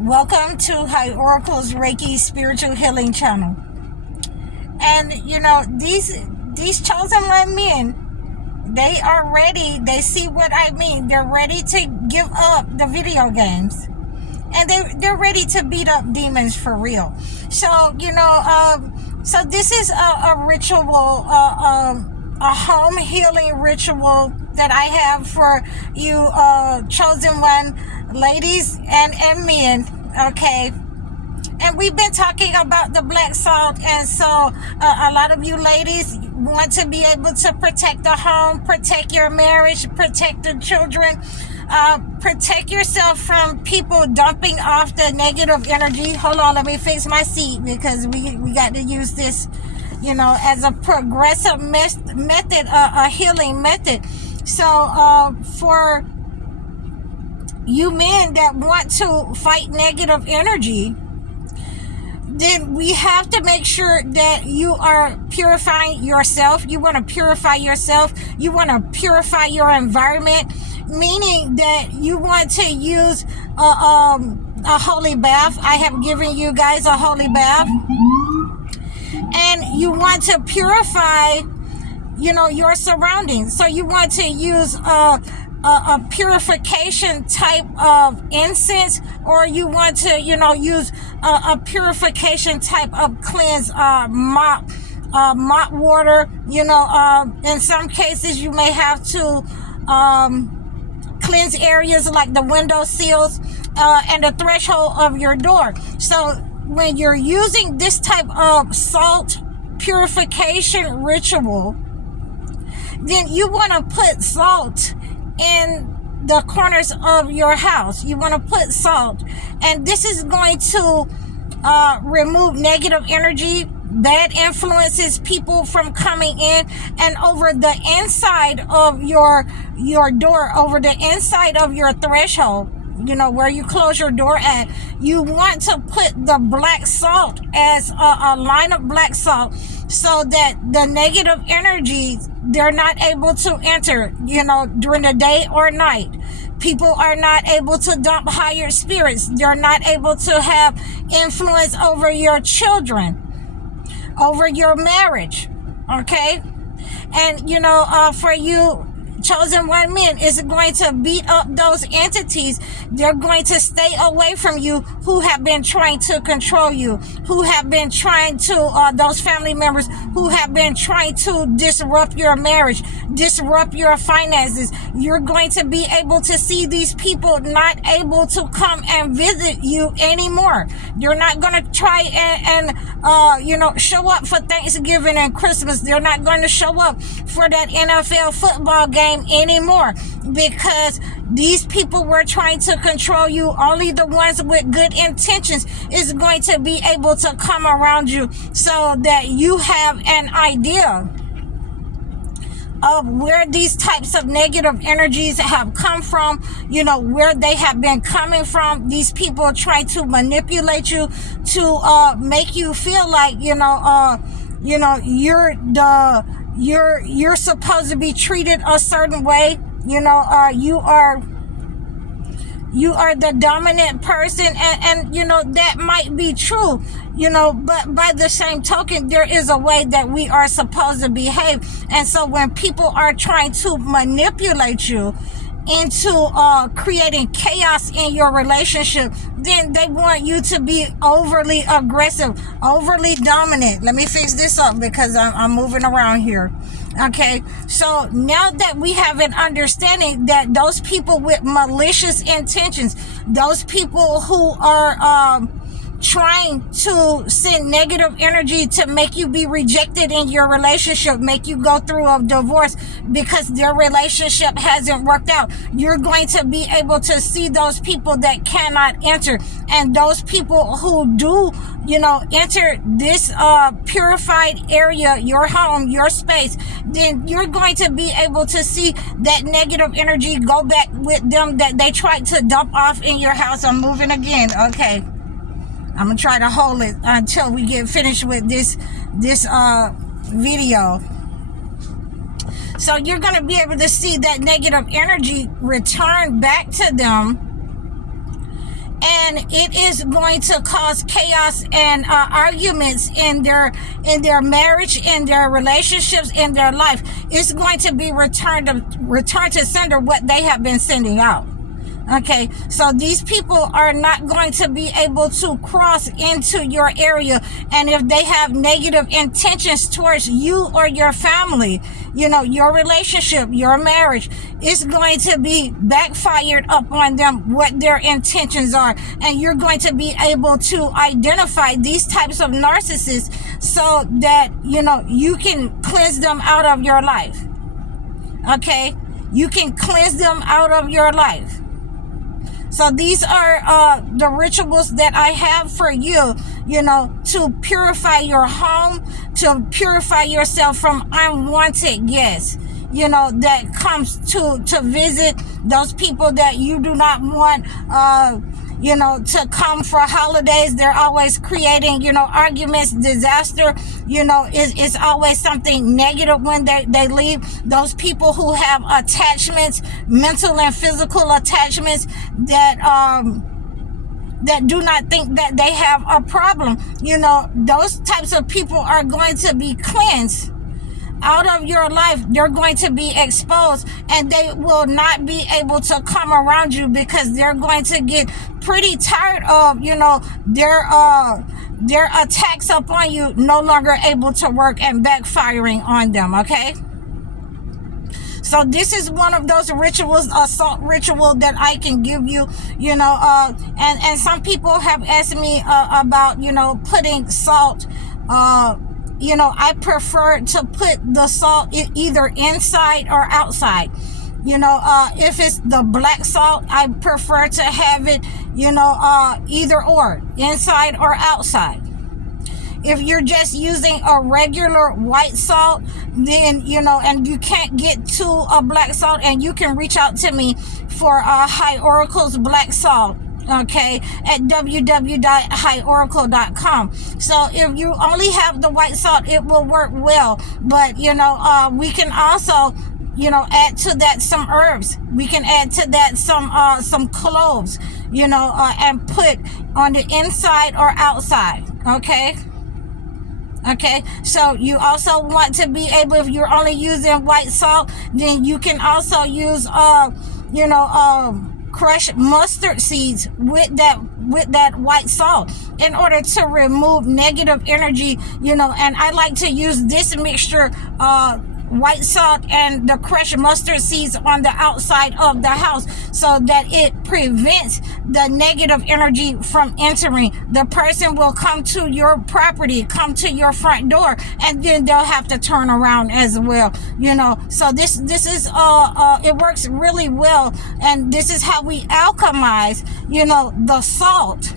Welcome to High Oracle's Reiki Spiritual Healing Channel. And these chosen one men, they are ready. They see what I mean. They're ready to give up the video games, and they're ready to beat up demons for real. So so this is a ritual, a home healing ritual that I have for you, chosen one ladies and men. Okay. And we've been talking about the black salt, and so a lot of you ladies want to be able to protect the home, protect your marriage, protect the children, protect yourself from people dumping off the negative energy. Hold on, let me fix my seat, because we got to use this, as a progressive method, a healing method. So for you men that want to fight negative energy, then we have to make sure that you are purifying yourself. You want to purify yourself. You want to purify your environment, meaning that you want to use a holy bath. I have given you guys a holy bath. And you want to purify, your surroundings. So you want to use a purification type of incense, or you want to, use a purification type of cleanse, mop water. In some cases you may have to cleanse areas like the window sills and the threshold of your door. So when you're using this type of salt purification ritual, then you want to put salt in the corners of your house. You want to put salt, and this is going to remove negative energy, bad influences, people from coming in. And over the inside of your door, over the inside of your threshold, where you close your door at, you want to put the black salt as a line of black salt, so that the negative energies, they're not able to enter, during the day or night. People are not able to dump higher spirits. They're not able to have influence over your children, over your marriage. Okay. And, for you chosen one men, is going to beat up those entities. They're going to stay away from you who have been trying to control you, who have been trying to, those family members who have been trying to disrupt your marriage, disrupt your finances. You're going to be able to see these people not able to come and visit you anymore. You're not going to try and show up for Thanksgiving and Christmas. They're not going to show up for that NFL football game anymore, because these people were trying to control you. Only the ones with good intentions is going to be able to come around you, so that you have an idea of where these types of negative energies have come from, where they have been coming from. These people try to manipulate you to make you feel like you're supposed to be treated a certain way. You are the dominant person, and that might be true, but by the same token, there is a way that we are supposed to behave. And so when people are trying to manipulate you into creating chaos in your relationship, then they want you to be overly aggressive, overly dominant. Let me fix this up, because I'm moving around here. Okay, so now that we have an understanding that those people with malicious intentions, those people who are trying to send negative energy to make you be rejected in your relationship, make you go through a divorce because their relationship hasn't worked out, you're going to be able to see those people that cannot enter. And those people who do, enter this purified area, your home, your space, then you're going to be able to see that negative energy go back with them that they tried to dump off in your house. I'm moving again. Okay. I'm going to try to hold it until we get finished with this video. So you're going to be able to see that negative energy return back to them. and it is going to cause chaos and arguments in their marriage, in their relationships, in their life. It's going to be returned to sender what they have been sending out. Okay, so these people are not going to be able to cross into your area, and if they have negative intentions towards you or your family, your relationship, your marriage, it's going to be backfired upon them what their intentions are, and you're going to be able to identify these types of narcissists so that you can cleanse them out of your life. Okay, you can cleanse them out of your life. So these are the rituals that I have for you, to purify your home, to purify yourself from unwanted guests, that comes to visit, those people that you do not want, to come for holidays. They're always creating, arguments, disaster. It's always something negative when they leave. Those people who have attachments, mental and physical attachments, that do not think that they have a problem. Those types of people are going to be cleansed out of your life. They're going to be exposed, and they will not be able to come around you because they're going to get pretty tired of, their attacks upon you no longer able to work and backfiring on them. Okay. So this is one of those rituals, a salt ritual that I can give you, and some people have asked me about, putting salt. I prefer to put the salt either inside or outside. If it's the black salt, I prefer to have it, either or, inside or outside. If you're just using a regular white salt, then, and you can't get to a black salt, and you can reach out to me for High Oracle's black salt. Okay, at www.highoracle.com. So if you only have the white salt, it will work well. But, we can also, add to that some herbs. We can add to that some cloves, and put on the inside or outside. Okay. Okay, so you also want to be able, if you're only using white salt, then you can also use, crushed mustard seeds with that white salt in order to remove negative energy, and I like to use this mixture, white salt and the crushed mustard seeds on the outside of the house, so that it prevents the negative energy from entering. The person will come to your property, come to your front door, and then they'll have to turn around as well. So this is it works really well, and this is how we alchemize, the salt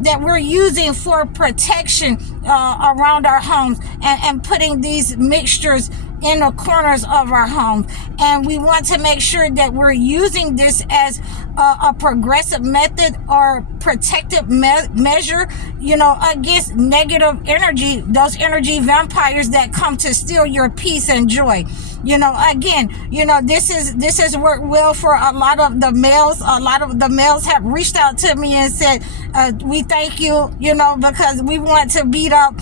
that we're using for protection around our homes, and putting these mixtures in the corners of our home. And we want to make sure that we're using this as a progressive method or protective measure, against negative energy, those energy vampires that come to steal your peace and joy. Again, this has worked well for a lot of the males. A lot of the males have reached out to me and said, we thank you, because we want to beat up,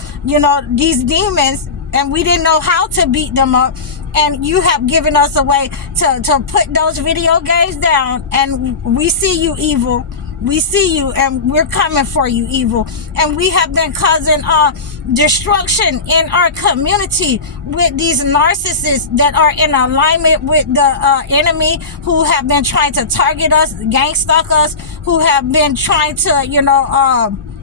these demons, and we didn't know how to beat them up. And you have given us a way to put those video games down. And we see you, evil. We see you, and we're coming for you, evil. And we have been causing destruction in our community with these narcissists that are in alignment with the enemy, who have been trying to target us, gang stalk us, who have been trying to,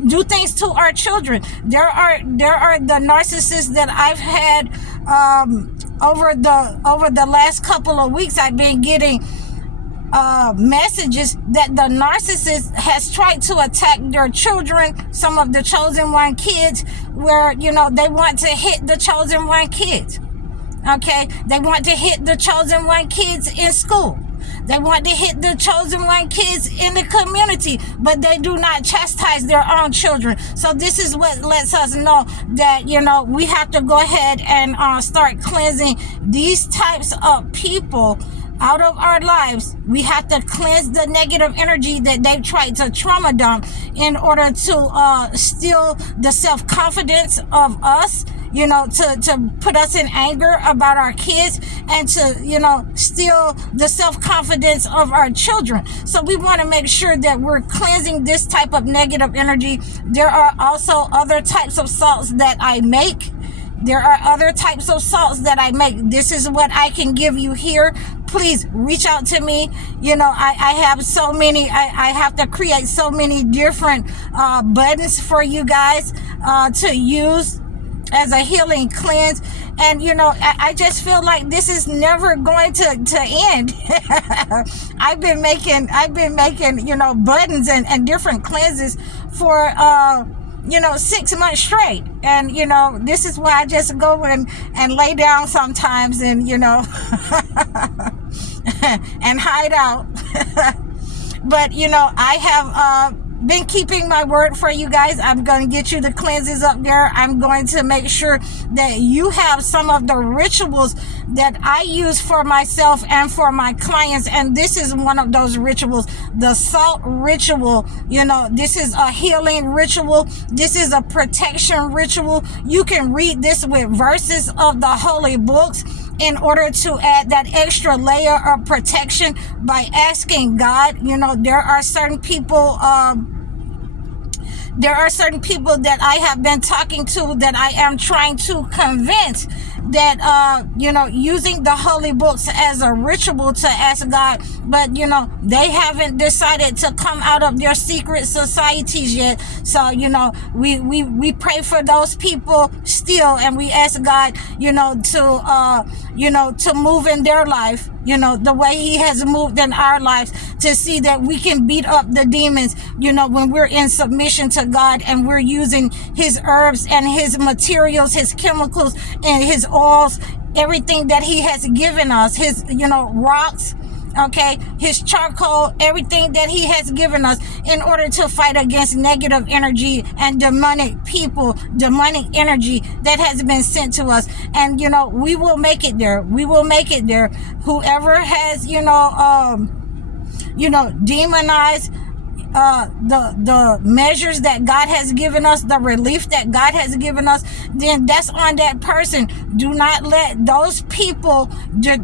do things to our children. There are the narcissists that I've had over the last couple of weeks. I've been getting messages that the narcissist has tried to attack their children, some of the chosen one kids, where they want to hit the chosen one kids. Okay, they want to hit the chosen one kids in school. They want to hit the chosen one kids in the community, but they do not chastise their own children. So this is what lets us know that, we have to go ahead and start cleansing these types of people out of our lives. We have to cleanse the negative energy that they've tried to trauma dump in order to steal the self-confidence of us, you know, to put us in anger about our kids, and to, you know, steal the self-confidence of our children. So we want to make sure that we're cleansing this type of negative energy. There are also other types of salts that I make. There are other types of salts that I make. This is what I can give you here. Please reach out to me. You know, I have so many, I have to create so many different buttons for you guys to use as a healing cleanse. And, you know, I just feel like this is never going to end. I've been making, you know, buttons and different cleanses for, you know, 6 months straight. And, you know, this is why I just go and lay down sometimes and, you know, and hide out. But, you know, I have been keeping my word for you guys. I'm going to get you the cleanses up there. I'm going to make sure that you have some of the rituals that I use for myself and for my clients. And this is one of those rituals, the salt ritual. You know, this is a healing ritual. This is a protection ritual. You can read this with verses of the holy books in order to add that extra layer of protection by asking God. You know, there are certain people that I have been talking to that I am trying to convince that, you know, using the holy books as a ritual to ask God, but, you know, they haven't decided to come out of their secret societies yet. So, you know, we pray for those people still, and we ask God, you know, to move in their life, you know, the way he has moved in our lives, to see that we can beat up the demons, you know, when we're in submission to God and we're using his herbs and his materials, his chemicals and his oils, everything that he has given us, his, you know, rocks, okay, his charcoal, everything that he has given us in order to fight against negative energy and demonic people, demonic energy that has been sent to us. And, you know, we will make it there. We will make it there. Whoever has, you know, demonized the measures that God has given us, the relief that God has given us, then that's on that person. Do not let those people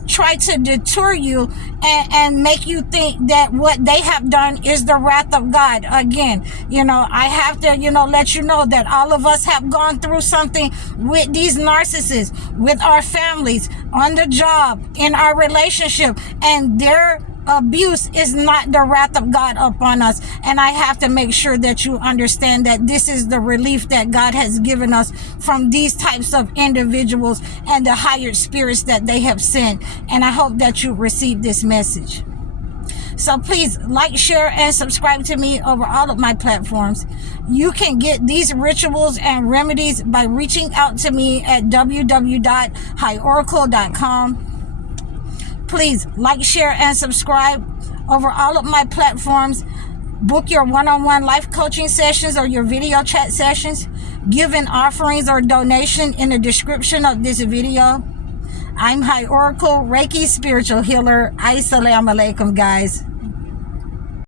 try to deter you and make you think that what they have done is the wrath of God. Again, you know, I have to, you know, let you know that all of us have gone through something with these narcissists, with our families, on the job, in our relationship, and their abuse is not the wrath of God upon us. And I have to make sure that you understand that this is the relief that God has given us from these types of individuals and the higher spirits that they have sent. And I hope that you receive this message. So please like, share, and subscribe to me over all of my platforms. You can get these rituals and remedies by reaching out to me at www.highoracle.com. Please like, share, and subscribe over all of my platforms. Book your one-on-one life coaching sessions or your video chat sessions. Give an offerings or donation in the description of this video. I'm High Oracle, Reiki spiritual healer. Assalamu alaikum, guys.